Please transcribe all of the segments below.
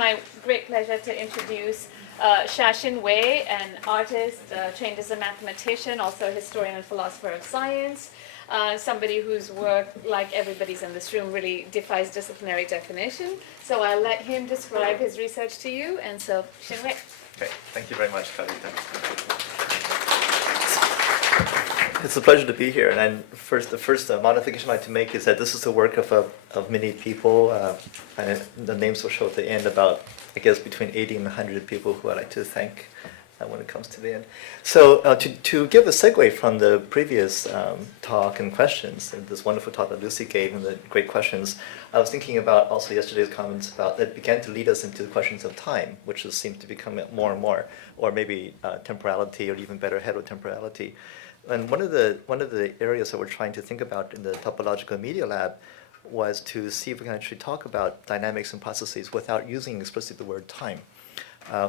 my great pleasure to introduce Sha Xin Wei, an artist trained as a mathematician, also a historian and philosopher of science, somebody whose work, like everybody's in this room, really defies disciplinary definition. So I'll let him describe his research to you, and so Xin Wei. Okay, thank you very much, Kavita. It's a pleasure to be here. And the first modification I'd like to make is that this is the work of many people. And the names will show at the end about, I guess, between 80 and 100 people who I'd like to thank when it comes to the end. So to give a segue from the previous talk and questions, and this wonderful talk that Lucy gave and the great questions, I was thinking about also yesterday's comments about that began to lead us into the questions of time, which seems to become more and more, or maybe temporality, or even better, heterotemporality. And one of the areas that we're trying to think about in the Topological Media Lab was to see if we can actually talk about dynamics and processes without using explicitly the word time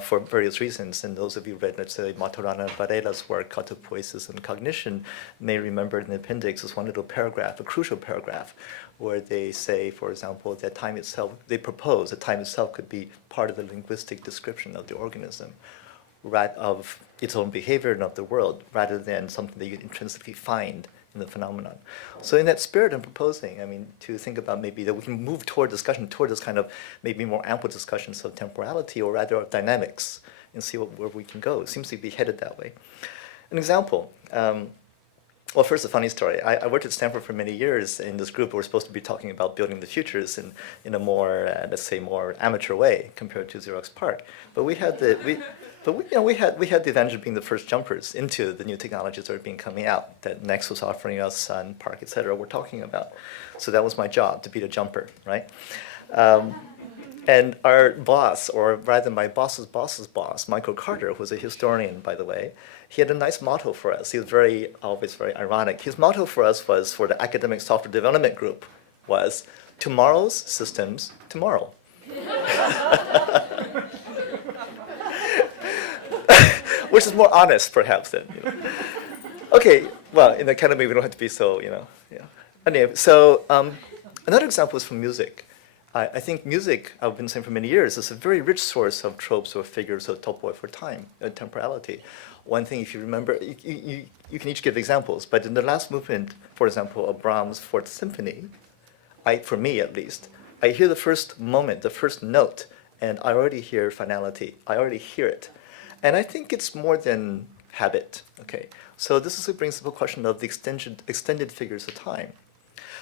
for various reasons. And those of you who read, let's say, Maturana Varela's work, Autopoiesis and Cognition, may remember in the appendix is one little paragraph, a crucial paragraph, where they say, for example, that time itself, they propose that time itself could be part of the linguistic description of the organism, of its own behavior and of the world, rather than something that you intrinsically find in the phenomenon. So in that spirit, I'm proposing, to think about maybe that we can move toward this kind of maybe more ample discussions of temporality, or rather of dynamics, and see where we can go. It seems to be headed that way. An example. Well, first, a funny story. I worked at Stanford for many years in this group. We're supposed to be talking about building the futures in a more, let's say, more amateur way compared to Xerox PARC. But we had the advantage of being the first jumpers into the new technologies that are being coming out that Next was offering us, and PARC, et cetera, we're talking about. So that was my job, to be the jumper, right? And our boss, or rather my boss's boss's boss, Michael Carter, who's a historian, by the way, he had a nice motto for us. He was always very ironic. His motto for us was, for the academic software development group, was tomorrow's systems tomorrow. Which is more honest, perhaps, than, Okay, well, in the academy, we don't have to be so, yeah. Anyway, so another example is from music. I think music, I've been saying for many years, is a very rich source of tropes or figures of topoi for time, temporality. One thing, if you remember, you can each give examples, but in the last movement, for example, of Brahms' Fourth Symphony, for me at least, I hear the first moment, the first note, and I already hear finality. I already hear it. And I think it's more than habit, okay? So this brings up a question of the extended figures of time.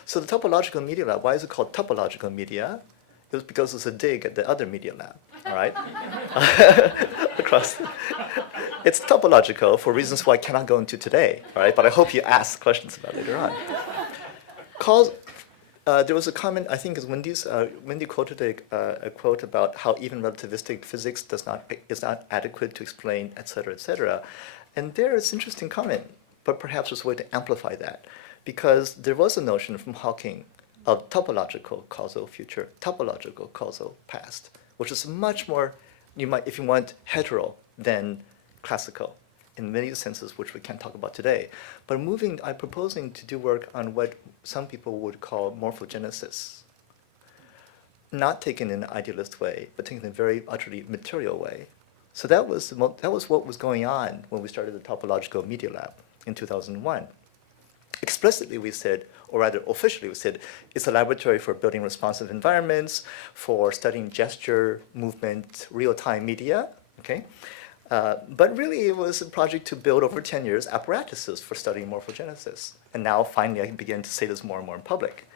So the Topological Media Lab, why is it called Topological Media? It was because it's a dig at the other media lab, all right? It's topological for reasons why I cannot go into today, all right? But I hope you ask questions about later on. There was a comment, I think, is Wendy quoted a quote about how even relativistic physics is not adequate to explain, et cetera, and there is an interesting comment, but perhaps there's a way to amplify that, because there was a notion from Hawking of topological causal future, topological causal past, which is much more, if you want, hetero than classical in many senses, which we can't talk about today. But I'm proposing to do work on what some people would call morphogenesis, not taken in an idealist way, but taken in a very utterly material way. So that was what was going on when we started the Topological Media Lab in 2001. Explicitly we said, or rather officially we said, it's a laboratory for building responsive environments, for studying gesture, movement, real-time media, okay? But really it was a project to build over 10 years apparatuses for studying morphogenesis. And now finally I can begin to say this more and more in public,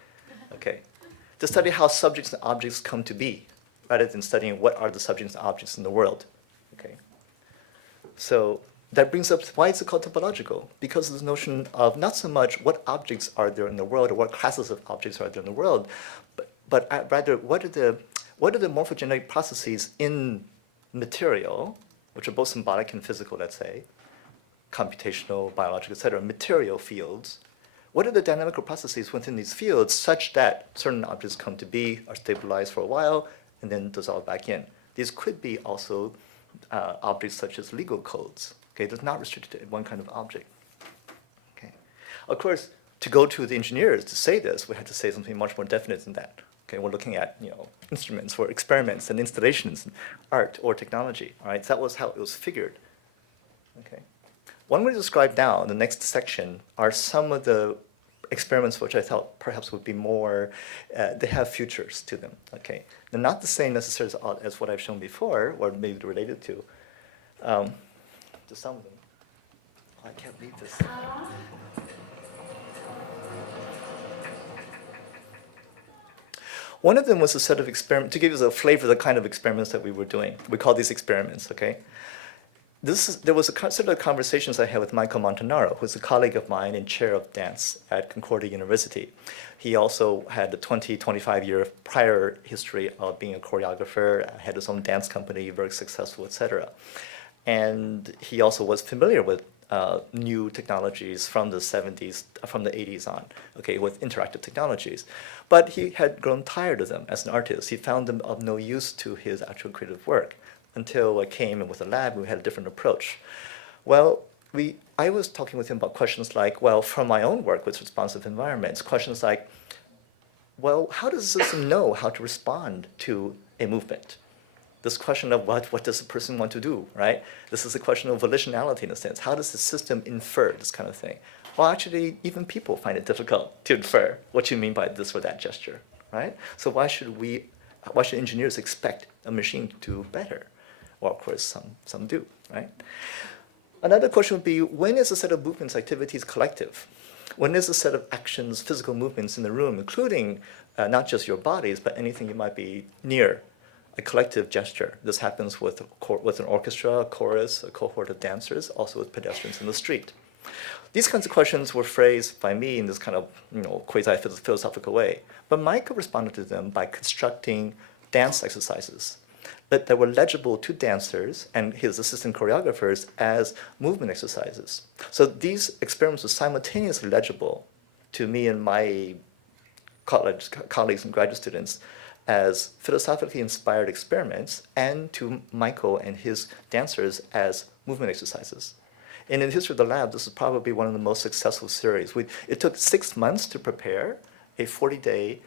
okay? To study how subjects and objects come to be, rather than studying what are the subjects and objects in the world, okay? So that brings up, why is it called topological? Because of this notion of not so much what objects are there in the world or what classes of objects are there in the world, but rather what are the morphogenetic processes in material, which are both symbolic and physical, let's say, computational, biological, et cetera, material fields. What are the dynamical processes within these fields such that certain objects come to be, are stabilized for a while, and then dissolve back in? These could be also objects such as legal codes. Okay, it's not restricted to one kind of object. Okay, of course, to go to the engineers to say this, we had to say something much more definite than that. Okay, we're looking at instruments for experiments and installations, art or technology. All right, so that was how it was figured. Okay, one way to describe now in the next section are some of the experiments which I thought perhaps would be more, they have futures to them. Okay, they're not the same necessarily as what I've shown before, or maybe related to some of them. Oh, I can't read this. One of them was a set of experiments, to give you a flavor of the kind of experiments that we were doing. We call these experiments, okay? There was a set of conversations I had with Michael Montanaro, who's a colleague of mine and chair of dance at Concordia University. He also had a 25-year prior history of being a choreographer, had his own dance company, very successful, etc. And he also was familiar with new technologies from the 70s, from the 80s on, okay, with interactive technologies. But he had grown tired of them as an artist. He found them of no use to his actual creative work until I came in with a lab and we had a different approach. Well, I was talking with him about questions like, well, from my own work with responsive environments, questions like, well, how does the system know how to respond to a movement? This question of what does a person want to do, right? This is a question of volitionality in a sense. How does the system infer this kind of thing? Well, actually, even people find it difficult to infer what you mean by this or that gesture, right? So why should engineers expect a machine to do better? Well, of course, some do, right? Another question would be, when is a set of movements, activities collective? When is a set of actions, physical movements in the room, including not just your bodies, but anything you might be near, a collective gesture? This happens with an orchestra, a chorus, a cohort of dancers, also with pedestrians in the street. These kinds of questions were phrased by me in this kind of quasi-philosophical way. But Michael responded to them by constructing dance exercises that were legible to dancers and his assistant choreographers as movement exercises. So these experiments were simultaneously legible to me and my colleagues and graduate students as philosophically inspired experiments, and to Michael and his dancers as movement exercises. And in the history of the lab, this is probably one of the most successful series. It took 6 months to prepare a 40-day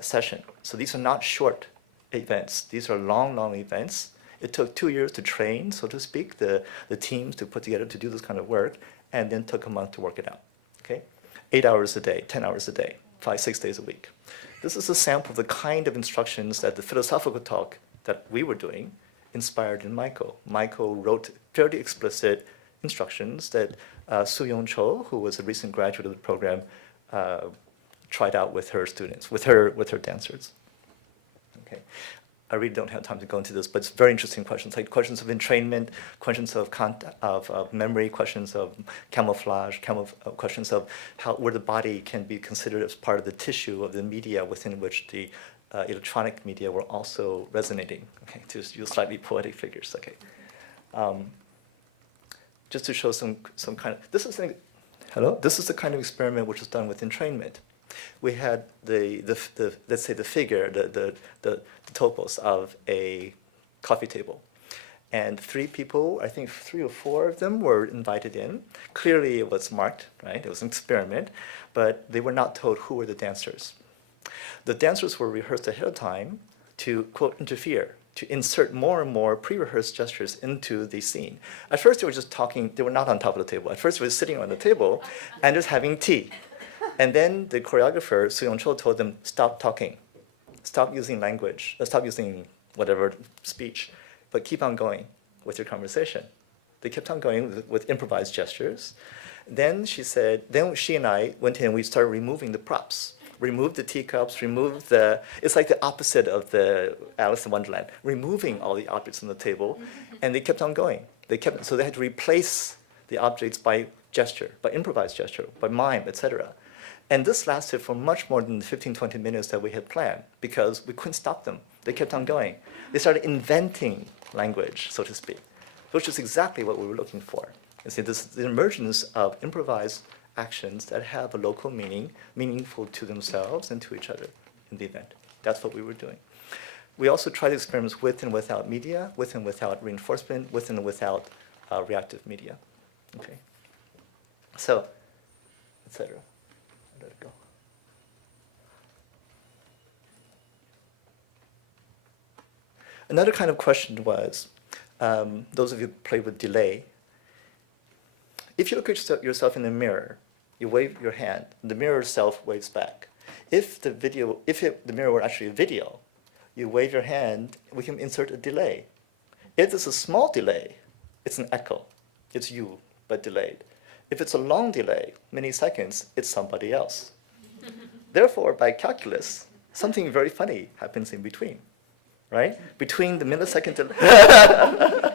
session. So these are not short events. These are long, long events. It took 2 years to train, so to speak, the teams to put together to do this kind of work, and then took a month to work it out. Okay, 8 hours a day, 10 hours a day, 5-6 days a week. This is a sample of the kind of instructions that the philosophical talk that we were doing inspired in Michael. Michael wrote fairly explicit instructions that Soo-Young Cho, who was a recent graduate of the program, tried out with her students, with her dancers. Okay, I really don't have time to go into this, but it's very interesting questions, like questions of entrainment, questions of memory, questions of camouflage, questions of where the body can be considered as part of the tissue of the media within which the electronic media were also resonating. Okay, to use slightly poetic figures. Okay, just to show some kind of this is the kind of experiment which was done with entrainment. We had let's say the figure, the topos of a coffee table. And 3 people, I think 3 or 4 of them were invited in. Clearly it was marked, right? It was an experiment, but they were not told who were the dancers. The dancers were rehearsed ahead of time to, quote, interfere, to insert more and more pre-rehearsed gestures into the scene. At first they were just talking, they were not on top of the table. At first they were sitting on the table and just having tea. And then the choreographer, Soo-Young Cho, told them, stop talking. Stop using language. Stop using whatever speech, but keep on going with your conversation. They kept on going with improvised gestures. Then she and I went in and we started removing the props. Remove the teacups, it's like the opposite of the Alice in Wonderland, removing all the objects on the table, and they kept on going. So they had to replace the objects by gesture, by improvised gesture, by mime, etc. And this lasted for much more than the 15, 20 minutes that we had planned because we couldn't stop them. They kept on going. They started inventing language, so to speak, which is exactly what we were looking for. You see, this is the emergence of improvised actions that have a local meaning, meaningful to themselves and to each other in the event. That's what we were doing. We also tried experiments with and without media, with and without reinforcement, with and without reactive media. Okay. So, etc. Let it go. Another kind of question was, those of you who play with delay, if you look at yourself in the mirror, you wave your hand, the mirror itself waves back. If the mirror were actually a video, you wave your hand, we can insert a delay. If it's a small delay, it's an echo. It's you, but delayed. If it's a long delay, many seconds, it's somebody else. Therefore, by calculus, something very funny happens in between, right? Between the millisecond delay.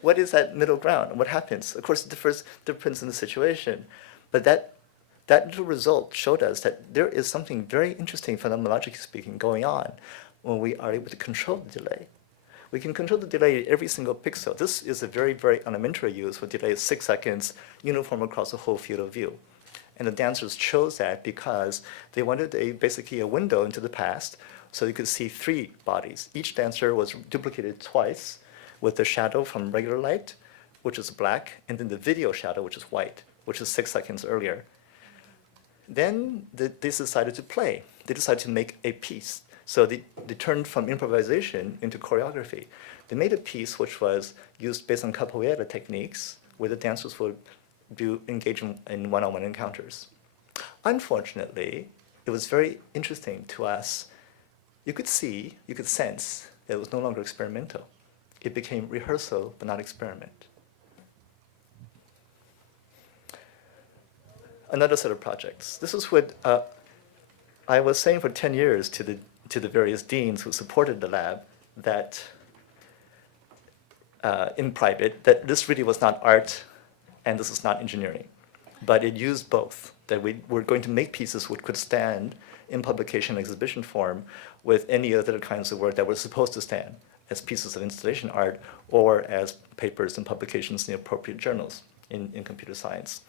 What is that middle ground? What happens? Of course, it depends on the situation. But that little result showed us that there is something very interesting, phenomenologically speaking, going on when we are able to control the delay. We can control the delay every single pixel. This is a very, very elementary use where delay is 6 seconds, uniform across the whole field of view. And the dancers chose that because they wanted basically a window into the past so you could see 3 bodies. Each dancer was duplicated twice with the shadow from regular light, which is black, and then the video shadow, which is white, which is 6 seconds earlier. Then they decided to play. They decided to make a piece. So they turned from improvisation into choreography. They made a piece which was used based on capoeira techniques, where the dancers would engage in one-on-one encounters. Unfortunately, it was very interesting to us. You could sense that it was no longer experimental. It became rehearsal, but not experiment. Another set of projects. This is what I was saying for 10 years to the various deans who supported the lab that in private, that this really was not art and this is not engineering. But it used both, that we were going to make pieces which could stand in publication exhibition form with any other kinds of work that were supposed to stand as pieces of installation art or as papers and publications in the appropriate journals in computer science.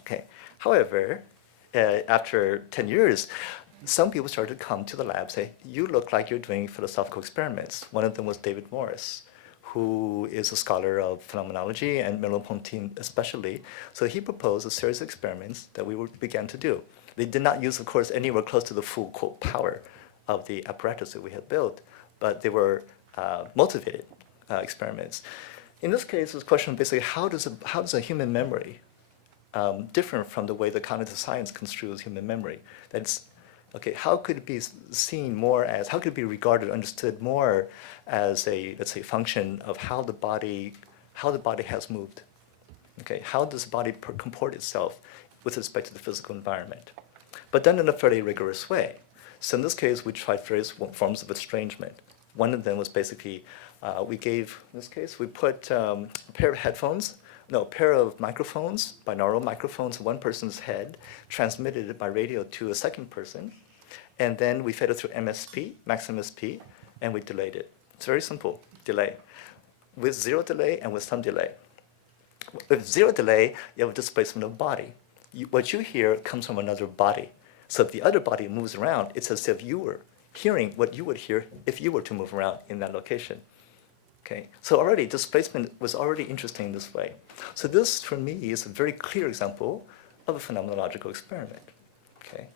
Okay. However, after 10 years, some people started to come to the lab and say, you look like you're doing philosophical experiments. One of them was David Morris, who is a scholar of phenomenology and Merleau-Ponty especially. So he proposed a series of experiments that we began to do. They did not use, of course, anywhere close to the full, quote, power of the apparatus that we had built, but they were motivated experiments. In this case, it was a question of basically how does a human memory different from the way the cognitive science construes human memory? That's, okay, how could it be seen more as, how could it be regarded, understood more as a, let's say, function of how the body has moved? Okay, how does the body comport itself with respect to the physical environment? But done in a fairly rigorous way. So in this case, we tried various forms of estrangement. One of them was basically, we put a pair of microphones, binaural microphones, one person's head, transmitted it by radio to a second person, and then we fed it through MSP, max MSP, and we delayed it. It's very simple, delay. With 0 delay and with some delay. With 0 delay, you have a displacement of body. What you hear comes from another body. So if the other body moves around, it's as if you were hearing what you would hear if you were to move around in that location. Okay, so already displacement was already interesting in this way. So this, for me, is a very clear example of a phenomenological experiment. Okay,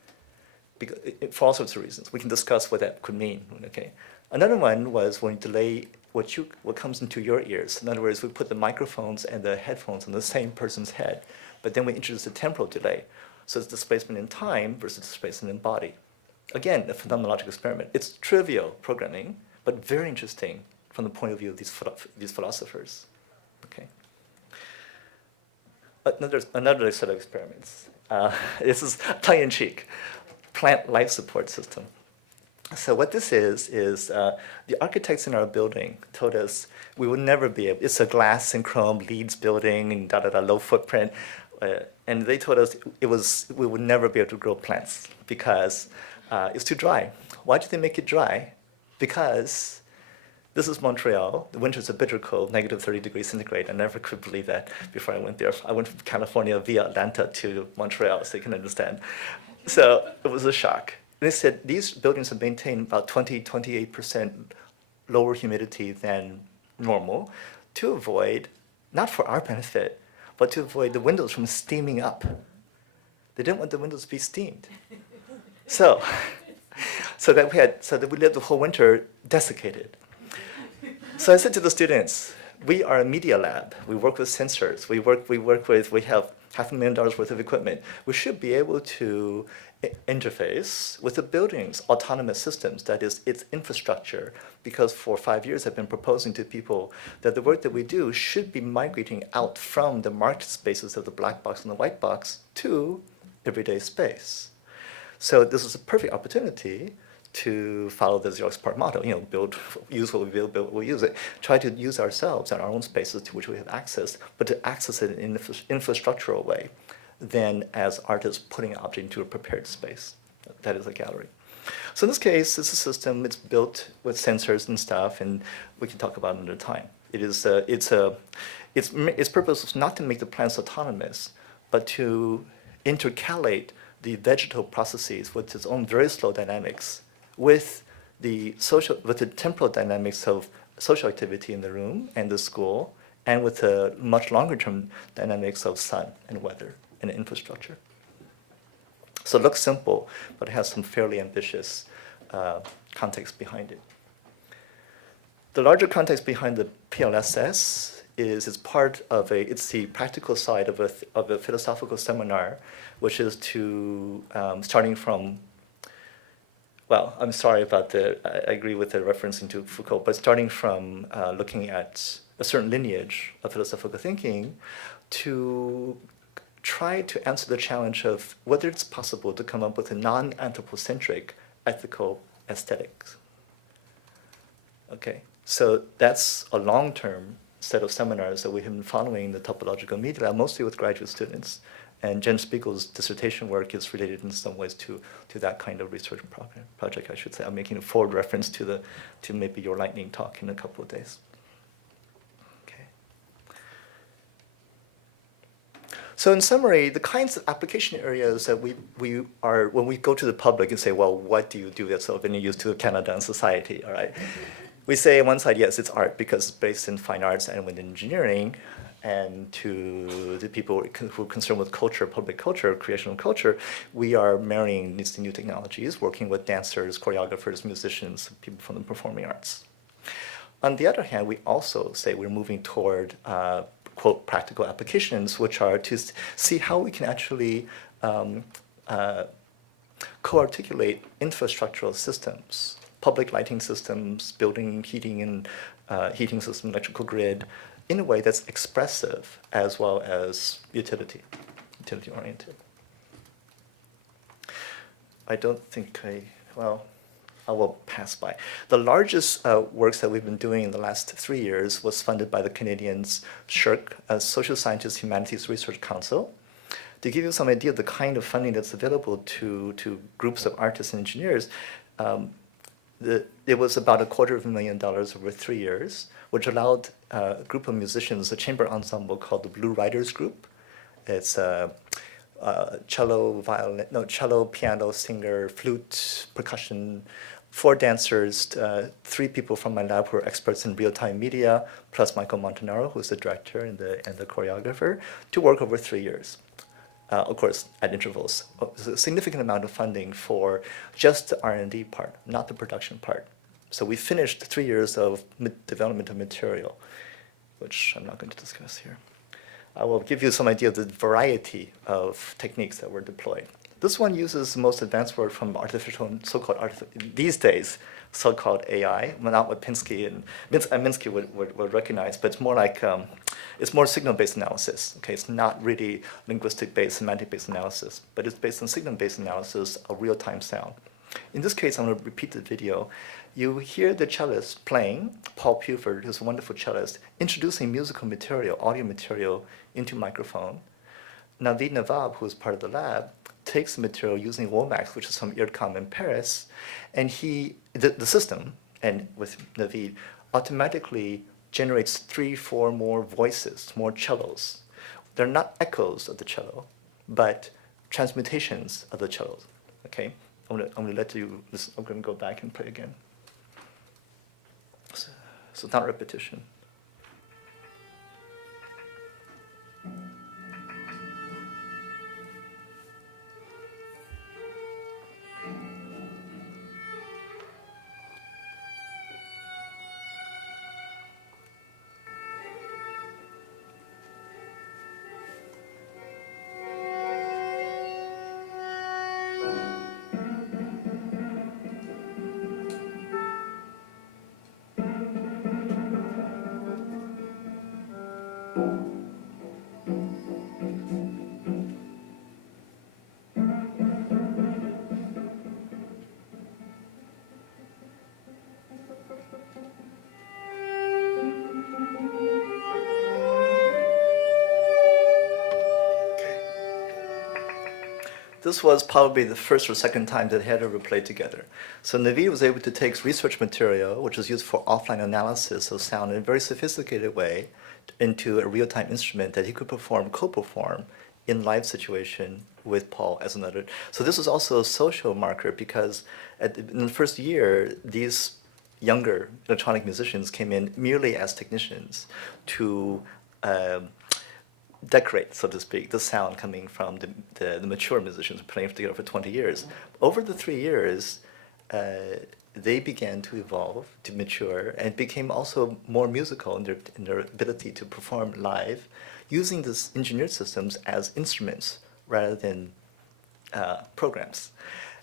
because for all sorts of reasons, we can discuss what that could mean. Okay, another one was when you delay what comes into your ears. In other words, we put the microphones and the headphones on the same person's head, but then we introduce a temporal delay. So it's displacement in time versus displacement in body. Again, a phenomenological experiment. It's trivial programming, but very interesting from the point of view of these philosophers. Okay. Another set of experiments. This is tongue-in-cheek, plant life support system. So what this is the architects in our building told us we would never be able, it's a glass and chrome Leeds building and low footprint. And they told us we would never be able to grow plants because it's too dry. Why did they make it dry? Because this is Montreal. The winters are bitter cold, negative 30 degrees centigrade. I never could believe that before I went there. I went from California via Atlanta to Montreal, so you can understand. So it was a shock. They said these buildings have maintained about 28% lower humidity than normal to avoid, not for our benefit, but to avoid the windows from steaming up. They didn't want the windows to be steamed. So that we lived the whole winter desiccated. So I said to the students, we are a media lab. We work with sensors. We have $500,000 worth of equipment. We should be able to interface with the building's autonomous systems, that is, its infrastructure, because for 5 years I've been proposing to people that the work that we do should be migrating out from the marked spaces of the black box and the white box to everyday space. So this is a perfect opportunity to follow the Xerox PART model, use what we build what we use it. Try to use ourselves and our own spaces to which we have access, but to access it in an infrastructural way than as artists putting an object into a prepared space. That is a gallery. So in this case, it's a system. It's built with sensors and stuff, and we can talk about it another time. Its purpose is not to make the plants autonomous, but to intercalate the vegetal processes with its own very slow dynamics with the temporal dynamics of social activity in the room and the school, and with the much longer term dynamics of sun and weather and infrastructure. So it looks simple, but it has some fairly ambitious context behind it. The larger context behind the PLSS is it's the practical side of a philosophical seminar, which is starting from, well, I'm sorry about I agree with the reference into Foucault, but starting from looking at a certain lineage of philosophical thinking to try to answer the challenge of whether it's possible to come up with a non-anthropocentric ethical aesthetics. Okay, so that's a long-term set of seminars that we have been following in the topological media lab, mostly with graduate students. And Jen Spiegel's dissertation work is related in some ways to that kind of research project, I should say. I'm making a forward reference to maybe your lightning talk in a couple of days. Okay. So in summary, the kinds of application areas that when we go to the public and say, well, what do you do that's of any use to Canada and society, all right? We say on one side, yes, it's art because it's based in fine arts and with engineering. And to the people who are concerned with culture, public culture, creational culture, we are marrying these new technologies, working with dancers, choreographers, musicians, people from the performing arts. On the other hand, we also say we're moving toward, quote, practical applications, which are to see how we can actually co-articulate infrastructural systems, public lighting systems, building heating and heating system, electrical grid, in a way that's expressive as well as utility-oriented. I don't think I will pass by. The largest works that we've been doing in the last 3 years was funded by the Canadians SHRC, Social Sciences Humanities Research Council. To give you some idea of the kind of funding that's available to groups of artists and engineers, it was about $250,000 over 3 years, which allowed a group of musicians, a chamber ensemble called the Blue Riders Group. It's cello, piano, singer, flute, percussion, 4 dancers, 3 people from my lab who are experts in real-time media, plus Michael Montanaro, who's the director and the choreographer, to work over 3 years. Of course, at intervals. A significant amount of funding for just the R&D part, not the production part. So we finished 3 years of development of material, which I'm not going to discuss here. I will give you some idea of the variety of techniques that were deployed. This one uses the most advanced word from these days, so-called AI, well, not what Pinsky and Minsky would recognize, but it's more like, it's more signal-based analysis. Okay, it's not really linguistic-based, semantic-based analysis, but it's based on signal-based analysis of real-time sound. In this case, I'm going to repeat the video. You hear the cellist playing, Paul Puford, who's a wonderful cellist, introducing musical material, audio material, into microphone. Navid Nawab, who is part of the lab, takes the material using Womax, which is from IRCAM in Paris, and the system, and with Navid, automatically generates 3, 4 more voices, more cellos. They're not echoes of the cello, but transmutations of the cellos. Okay, I'm going to let you listen. I'm going to go back and play again. So it's not repetition. this was probably the first or second time that they had ever played together. So Naveed was able to take research material, which was used for offline analysis of sound in a very sophisticated way, into a real-time instrument that he could co-perform in live situation with Paul as another. So this was also a social marker because in the first year, these younger electronic musicians came in merely as technicians to decorate, so to speak, the sound coming from the mature musicians playing together for 20 years. Over the 3 years, they began to evolve, to mature, and became also more musical in their ability to perform live, using these engineered systems as instruments rather than programs.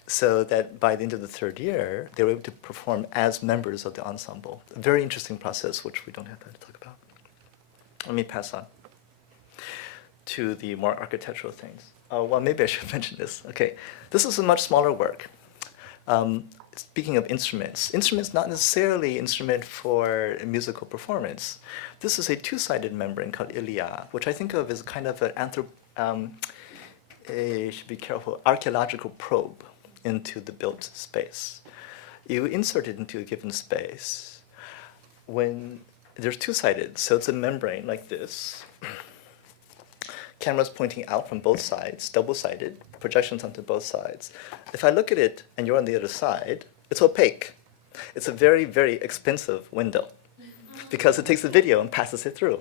So that by the end of the 3rd year, they were able to perform as members of the ensemble. A very interesting process, which we don't have time to talk about. Let me pass on to the more architectural things. Well, maybe I should mention this. Okay, this is a much smaller work. Speaking of instruments not necessarily instrument for musical performance. This is a 2-sided membrane called ilia, which I think of as kind of an should be careful, archaeological probe into the built space. You insert it into a given space when there's 2-sided, so it's a membrane like this. Cameras pointing out from both sides, double-sided, projections onto both sides. If I look at it and you're on the other side, it's opaque. It's a very, very expensive window because it takes the video and passes it through.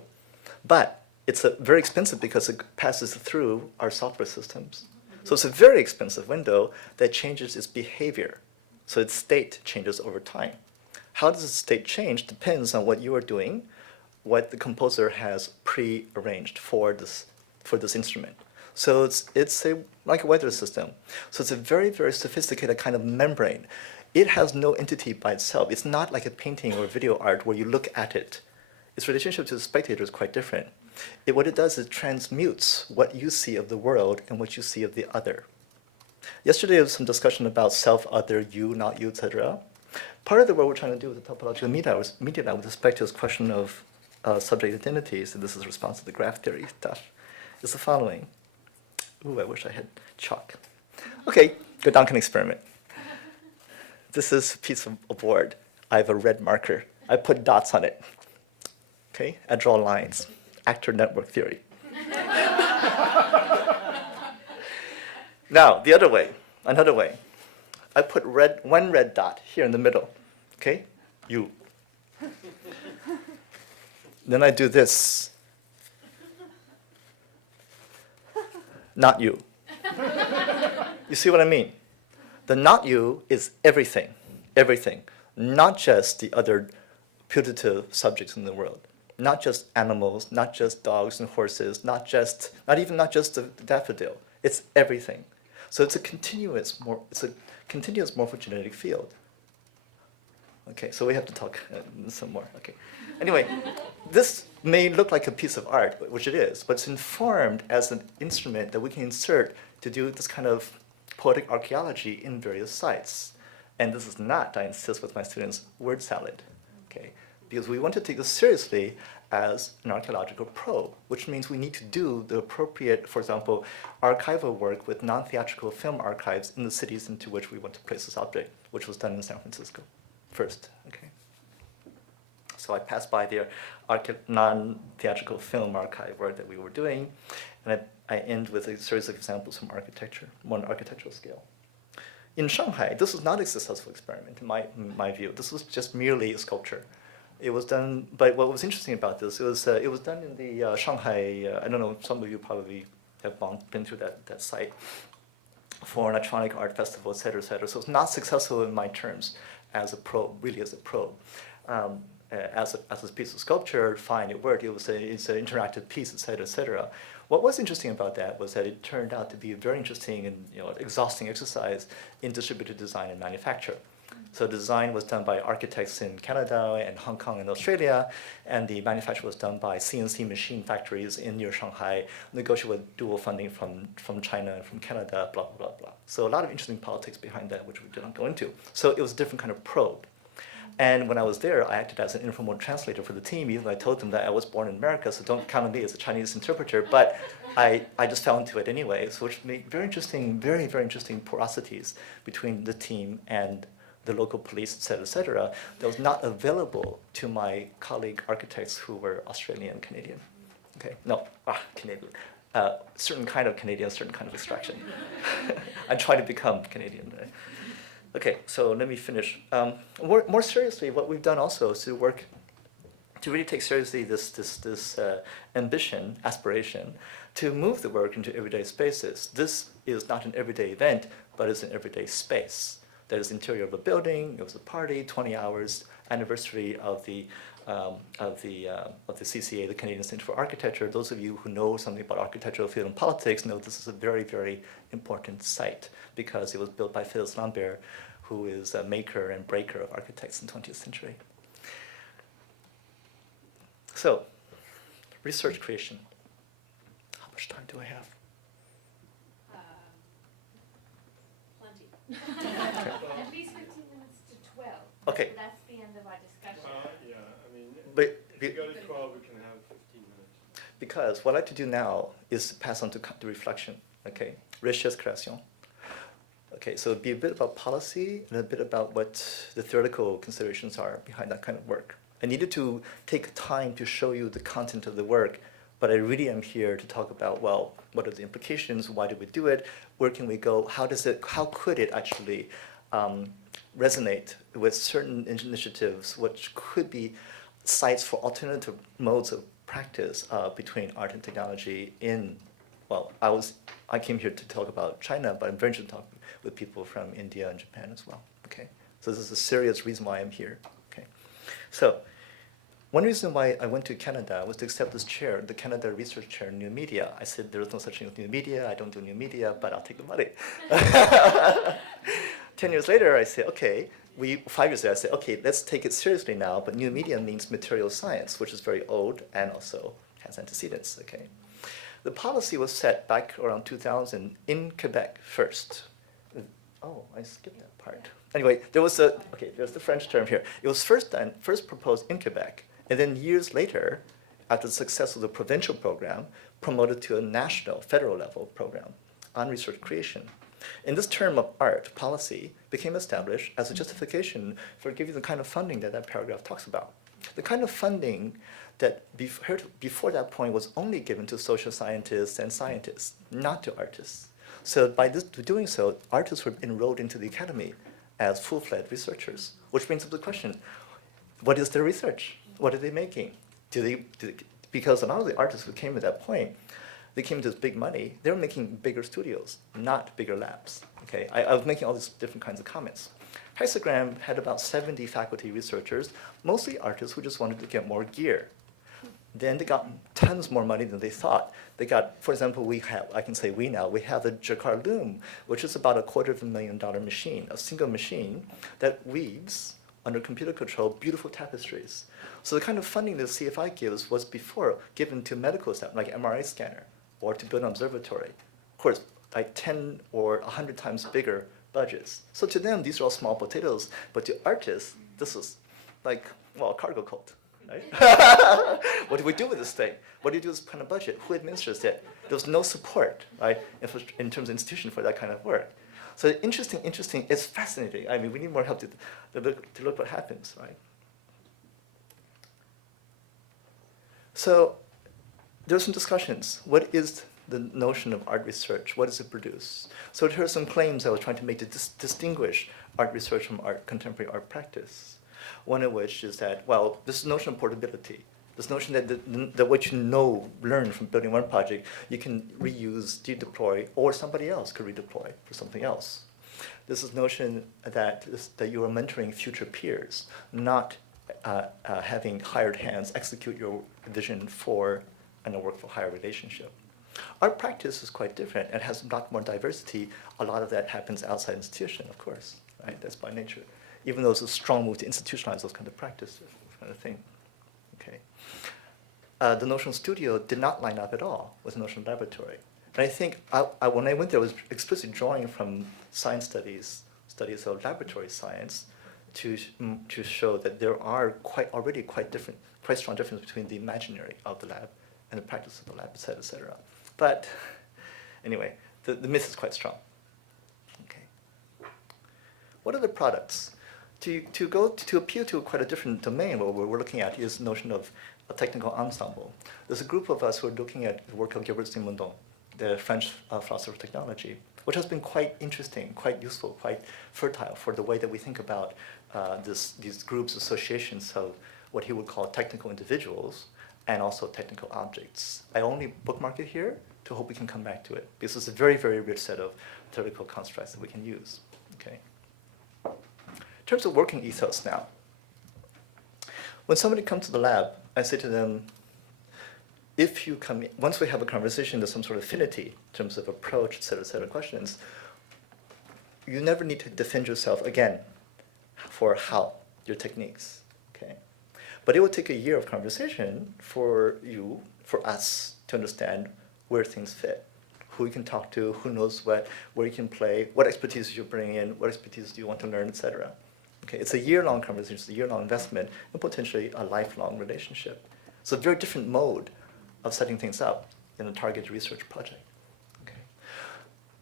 But it's very expensive because it passes through our software systems. So it's a very expensive window that changes its behavior. So its state changes over time. How does its state change depends on what you are doing, what the composer has pre-arranged for this instrument. So it's like a weather system. So it's a very, very sophisticated kind of membrane. It has no entity by itself. It's not like a painting or video art where you look at it. Its relationship to the spectator is quite different. What it does is it transmutes what you see of the world and what you see of the other. Yesterday there was some discussion about self, other, you, not you, etc. Part of the work we're trying to do with the topological media with respect to this question of subject identities, and this is a response to the graph theory stuff, is the following. Ooh, I wish I had chalk. Okay, Gedanken experiment. This is a piece of board. I have a red marker. I put dots on it. Okay, I draw lines. Actor network theory. Now, the other way, another way. I put one red dot here in the middle. Okay, you. Then I do this. Not you. You see what I mean? The not you is everything, everything, not just the other putative subjects in the world, not just animals, not just dogs and horses, not even the daffodil. It's everything. So it's a continuous morphogenetic field. Okay, so we have to talk some more. Okay. Anyway, this may look like a piece of art, which it is, but it's informed as an instrument that we can insert to do this kind of poetic archaeology in various sites. And this is not, I insist with my students, word salad. Okay? Because we want to take this seriously as an archaeological probe, which means we need to do the appropriate, for example, archival work with non-theatrical film archives in the cities into which we want to place this object, which was done in San Francisco first. Okay. So I passed by the non-theatrical film archive work that we were doing, and I end with a series of examples from architecture, one architectural scale. In Shanghai, this was not a successful experiment, in my view. This was just merely a sculpture. It was done, but what was interesting about this, it was done in the Shanghai, I don't know, some of you probably have been through that site, for an electronic art festival, et cetera, et cetera. So it's not successful in my terms as a probe, really as a probe. As a piece of sculpture, fine, it worked. It's an interactive piece, et cetera, et cetera. What was interesting about that was that it turned out to be a very interesting and exhausting exercise in distributed design and manufacture. So the design was done by architects in Canada and Hong Kong and Australia, and the manufacture was done by CNC machine factories in near Shanghai, negotiated with dual funding from China and from Canada, blah, blah, blah, blah. So a lot of interesting politics behind that, which we did not go into. So it was a different kind of probe. And when I was there, I acted as an informal translator for the team, even though I told them that I was born in America, so don't count on me as a Chinese interpreter. But I just fell into it anyway, so which made very interesting, very, very interesting porosities between the team and the local police, et cetera, that was not available to my colleague architects who were Australian, Canadian. Okay, no, Canadian. Certain kind of Canadian, certain kind of extraction. I try to become Canadian. Right? Okay, so let me finish. More seriously, what we've done also is to work to really take seriously this ambition, aspiration, to move the work into everyday spaces. This is not an everyday event, but it's an everyday space. That is interior of a building. It was a party, 20 hours anniversary of the CCA, the Canadian Centre for Architecture. Those of you who know something about architectural field and politics know this is a very, very important site because it was built by Félix Lambert, who is a maker and breaker of architects in the 20th century. So, research creation. How much time do I have? Plenty. At least 15 minutes to 12. Okay. So that's the end of our discussion. Yeah, I mean, But if we go to 12, we can have 15 minutes. because what I like to do now is pass on to the reflection, okay? Recherche-Création. Okay, so it'd be a bit about policy and a bit about what the theoretical considerations are behind that kind of work. I needed to take time to show you the content of the work, but I really am here to talk about, well, what are the implications, why did we do it, where can we go, how could it actually resonate with certain initiatives, which could be sites for alternative modes of practice between art and technology in, well, I came here to talk about China, but I'm very interested in talking with people from India and Japan as well, okay? So this is a serious reason why I'm here, okay? So, one reason why I went to Canada was to accept this chair, the Canada Research Chair in New Media. I said, there is no such thing as new media, I don't do new media, but I'll take the money. 10 years later, I said, okay, 5 years later, I said, okay, let's take it seriously now, but new media means material science, which is very old and also has antecedents, okay? The policy was set back around 2000 in Quebec first. Oh, I skipped that part. Anyway, there's the French term here. It was first proposed in Quebec, and then years later, after the success of the provincial program, promoted to a national, federal level program on research creation. And this term of art, policy, became established as a justification for giving the kind of funding that that paragraph talks about. The kind of funding that before that point was only given to social scientists and scientists, not to artists. So by doing so, artists were enrolled into the academy as full-fledged researchers, which brings up the question, what is their research? What are they making? Because a lot of the artists who came at that point, they came to this big money, they were making bigger studios, not bigger labs. Okay, I was making all these different kinds of comments. Heisegram had about 70 faculty researchers, mostly artists who just wanted to get more gear. Then they got tons more money than they thought. They got, for example, we have the Jacquard loom, which is about a $250,000 machine, a single machine that weaves under computer control beautiful tapestries. So the kind of funding that CFI gives was before given to medical staff, like MRI scanner, or to build an observatory. Of course, like 10 or 100 times bigger budgets. So to them, these are all small potatoes, but to artists, this is like, well, a cargo cult. Right? What do we do with this thing? What do you do with this kind of budget? Who administers it? There's no support, right, in terms of institution for that kind of work. So interesting, it's fascinating. I mean, we need more help to look what happens, right? So there's some discussions. What is the notion of art research? What does it produce? So there are some claims I was trying to make to distinguish art research from contemporary art practice. One of which is that, well, this notion of portability, this notion that what you learn from building one project, you can reuse, redeploy, or somebody else could redeploy for something else. This is notion that you are mentoring future peers, not having hired hands execute your vision for and a work for hire relationship. Our practice is quite different. It has a lot more diversity. A lot of that happens outside institution, of course, right? That's by nature. Even though it's a strong move to institutionalize those kind of practices, kind of thing. Okay. The notion of studio did not line up at all with the notion of laboratory. And I think when I went there, I was explicitly drawing from science studies of laboratory science, to show that there are already quite strong difference between the imaginary of the lab and the practice of the lab, et cetera, et cetera. But anyway, the myth is quite strong. Okay. What are the products? To appeal to quite a different domain, what we're looking at is the notion of a technical ensemble. There's a group of us who are looking at the work of Gilbert Simondon, the French philosopher of technology, which has been quite interesting, quite useful, quite fertile for the way that we think about these groups, associations of what he would call technical individuals and also technical objects. I only bookmark it here to hope we can come back to it, because it's a very, very rich set of theoretical constructs that we can use. Okay. In terms of working ethos now, when somebody comes to the lab, I say to them, if you come in, once we have a conversation, there's some sort of affinity in terms of approach, et cetera, questions, you never need to defend yourself again for how, your techniques, okay? But it will take a year of conversation for us to understand where things fit, who you can talk to, who knows what, where you can play, what expertise you bring in, what expertise do you want to learn, et cetera. Okay, it's a year-long conversation, it's a year-long investment, and potentially a lifelong relationship. It's a very different mode of setting things up in a target research project. Okay.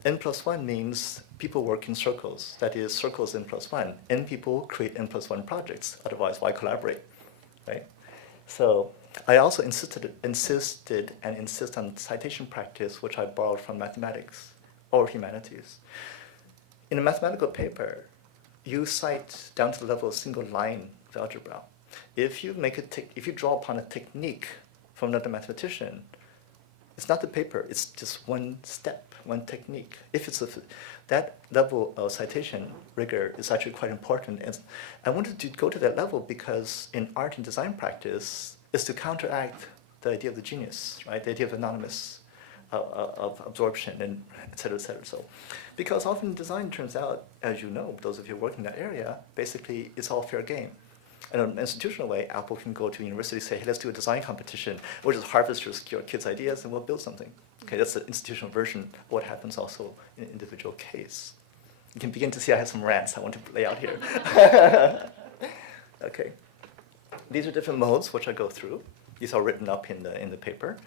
N+1 means people work in circles. That is, circles N+1. N people create N+1 projects. Otherwise, why collaborate, right? So I also insisted and insist on citation practice, which I borrowed from mathematics or humanities. In a mathematical paper, you cite down to the level of single line of algebra. If you draw upon a technique from another mathematician, it's not the paper, it's just one step, one technique. If it's that level of citation rigor is actually quite important. And I wanted to go to that level because in art and design practice, is to counteract the idea of the genius, right? The idea of anonymous, of absorption, and et cetera, et cetera. So, because often design turns out, as you know, those of you who work in that area, basically it's all fair game. In an institutional way, Apple can go to a university and say, hey, let's do a design competition. We'll just harvest your kids' ideas and we'll build something. Okay, that's the institutional version of what happens also in an individual case. You can begin to see I have some rants I want to lay out here. Okay. These are different modes which I go through. These are written up in the paper.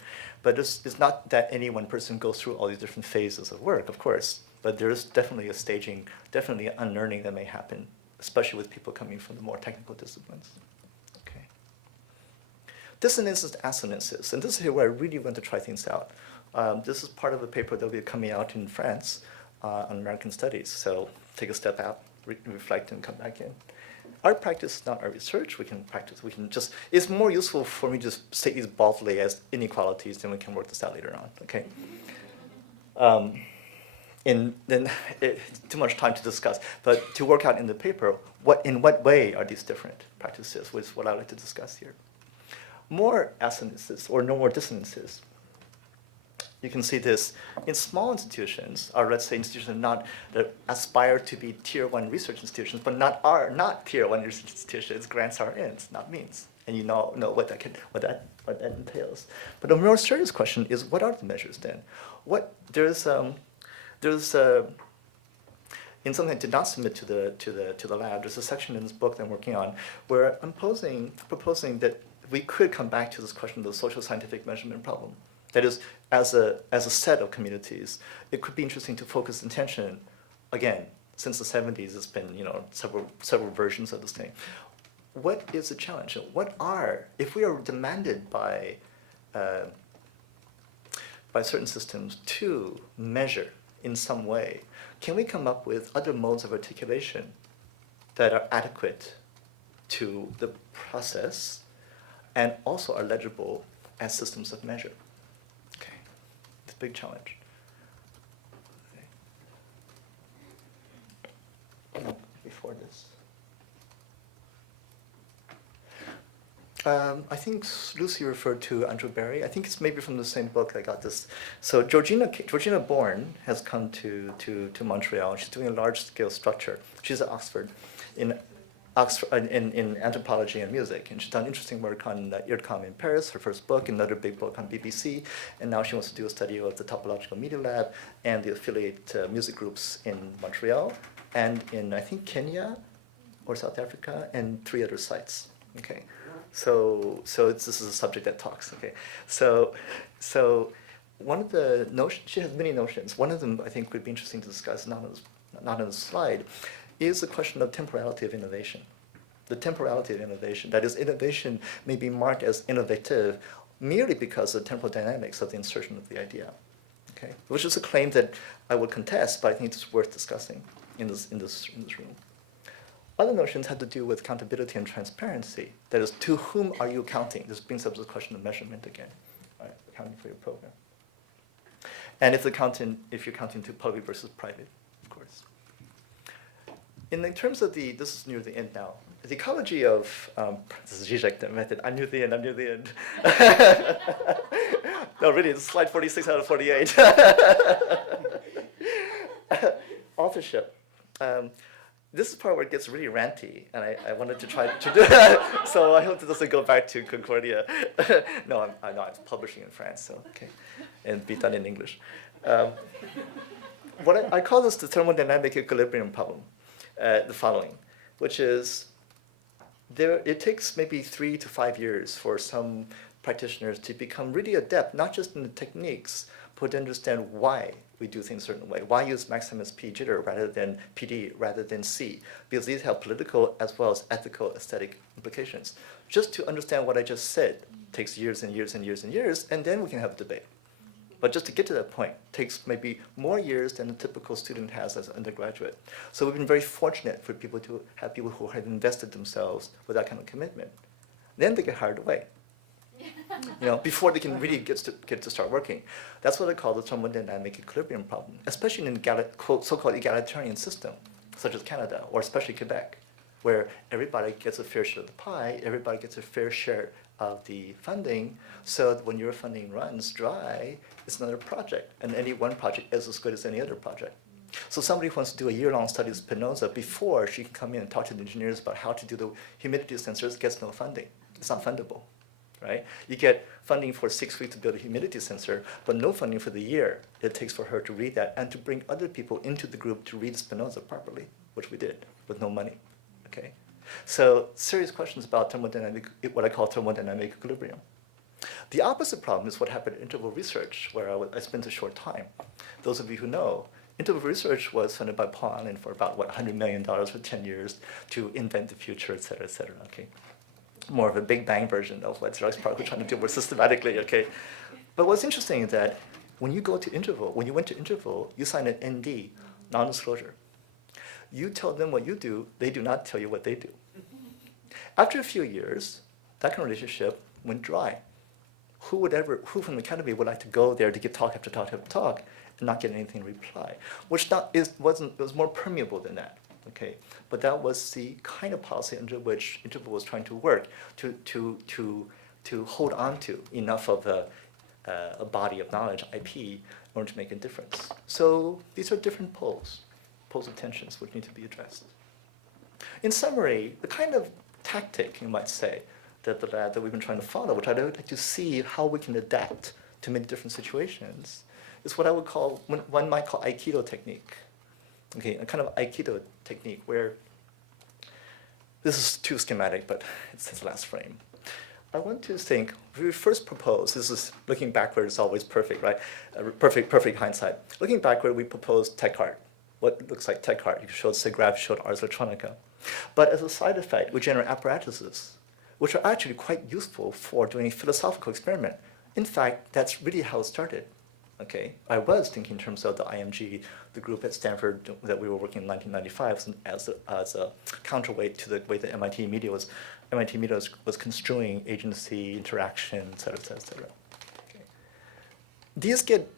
But it's not that any one person goes through all these different phases of work, of course. But there is definitely a staging, definitely an unlearning that may happen, especially with people coming from the more technical disciplines. Okay. Dissonances and assonances. And this is where I really want to try things out. This is part of a paper that will be coming out in France on American studies. So take a step out, reflect, and come back in. Our practice is not our research. We can practice. We can just. It's more useful for me to just state these baldly as inequalities, then we can work this out later on. Okay. Too much time to discuss, but to work out in the paper, in what way are these different practices, which is what I'd like to discuss here. More assonances, or no more dissonances. You can see this in small institutions, or let's say institutions that aspire to be tier 1 research institutions, but are not tier 1 research institutions. Grants are ends, not means, and you know what that entails. But a more serious question is, what are the measures then? There's in something I did not submit to the lab. There's a section in this book that I'm working on where I'm proposing that we could come back to this question of the social scientific measurement problem. That is, as a set of communities, it could be interesting to focus attention. Again, since the 70s, it's been several versions of this thing. What is the challenge? If we are demanded by certain systems to measure in some way, can we come up with other modes of articulation that are adequate to the process and also are legible as systems of measure? Okay, it's a big challenge. Okay. No, before this. I think Lucy referred to Andrew Barry. I think it's maybe from the same book I got this. So Georgina Bourne has come to Montreal. She's doing a large-scale structure. She's at Oxford in anthropology and music. And she's done interesting work on IRCAM in Paris, her first book, another big book on BBC. And now she wants to do a study of the Topological Media Lab and the affiliate music groups in Montreal and in, I think, Kenya, or South Africa, and 3 other sites. Okay, this is a subject that talks. Okay, so one of the notions, she has many notions. One of them I think would be interesting to discuss, not on the slide, is the question of temporality of innovation. The temporality of innovation. That is, innovation may be marked as innovative merely because of the temporal dynamics of the insertion of the idea. Okay, which is a claim that I would contest, but I think it's worth discussing in this room. Other notions have to do with accountability and transparency. That is, to whom are you accounting? This brings up the question of measurement again, right? Accounting for your program. And if you're counting to public versus private, of course. In terms of this is near the end now. The ecology of, this is Zizek method, I'm near the end. No, really, it's slide 46 out of 48. Authorship. This is the part where it gets really ranty, and I wanted to try to do that. So I hope it doesn't go back to Concordia. No, I'm not publishing in France, so okay, and be done in English. What I call this the thermodynamic equilibrium problem, the following, which is it takes maybe 3 to 5 years for some practitioners to become really adept, not just in the techniques, but to understand why we do things a certain way. Why use maximus P jitter rather than PD rather than C? Because these have political as well as ethical aesthetic implications. Just to understand what I just said takes years and years and years and years, and then we can have a debate. But just to get to that point takes maybe more years than a typical student has as an undergraduate. So we've been very fortunate for people to have people who have invested themselves with that kind of commitment. Then they get hired away. Before they can really get to start working. That's what I call the thermodynamic equilibrium problem, especially in a so-called egalitarian system, such as Canada, or especially Quebec, where everybody gets a fair share of the pie, everybody gets a fair share of the funding, so that when your funding runs dry, it's another project, and any one project is as good as any other project. So somebody who wants to do a year-long study of Spinoza before she can come in and talk to the engineers about how to do the humidity sensors gets no funding. It's not fundable. Right? You get funding for 6 weeks to build a humidity sensor, but no funding for the year it takes for her to read that and to bring other people into the group to read Spinoza properly, which we did with no money. Okay? So serious questions about what I call thermodynamic equilibrium. The opposite problem is what happened in interval research, where I spent a short time. Those of you who know, interval research was funded by Paul Allen for about, $100 million for 10 years to invent the future, et cetera, okay? More of a Big Bang version of what Xerox PARC was trying to do more systematically, okay? But what's interesting is that when you went to interval, you sign an ND, non-disclosure. You tell them what you do, they do not tell you what they do. After a few years, that kind of relationship went dry. Who from the academy would like to go there to give talk after talk after talk and not get anything in reply? Which it was more permeable than that. Okay, but that was the kind of policy under which Interval was trying to work to hold on to enough of a body of knowledge, IP, in order to make a difference. So these are different poles of tensions which need to be addressed. In summary, the kind of tactic, you might say, that we've been trying to follow, which I'd like to see how we can adapt to many different situations, is what I would call, one might call Aikido technique. Okay, a kind of Aikido technique where, this is too schematic, but it's his last frame. I want to think, we first proposed, this is looking backward is always perfect, right? Perfect hindsight. Looking backward, we proposed tech art, what looks like tech art. You showed SIGGRAPH, you showed Ars Electronica. But as a side effect, we generate apparatuses, which are actually quite useful for doing a philosophical experiment. In fact, that's really how it started. Okay, I was thinking in terms of the IMG, the group at Stanford that we were working in 1995 as a counterweight to the way that MIT media was construing agency, interaction, et cetera, et cetera, et cetera. Okay. These get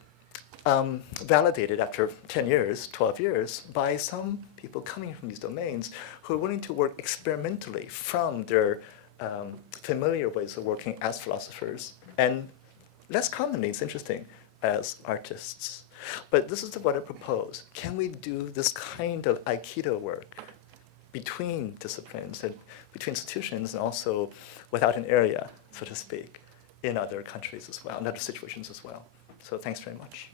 validated after 10 years, 12 years, by some people coming from these domains who are willing to work experimentally from their familiar ways of working as philosophers, and less commonly, it's interesting, as artists. But this is what I propose. Can we do this kind of Aikido work between disciplines and between institutions, and also without an area, so to speak, in other countries as well, in other situations as well? So thanks very much.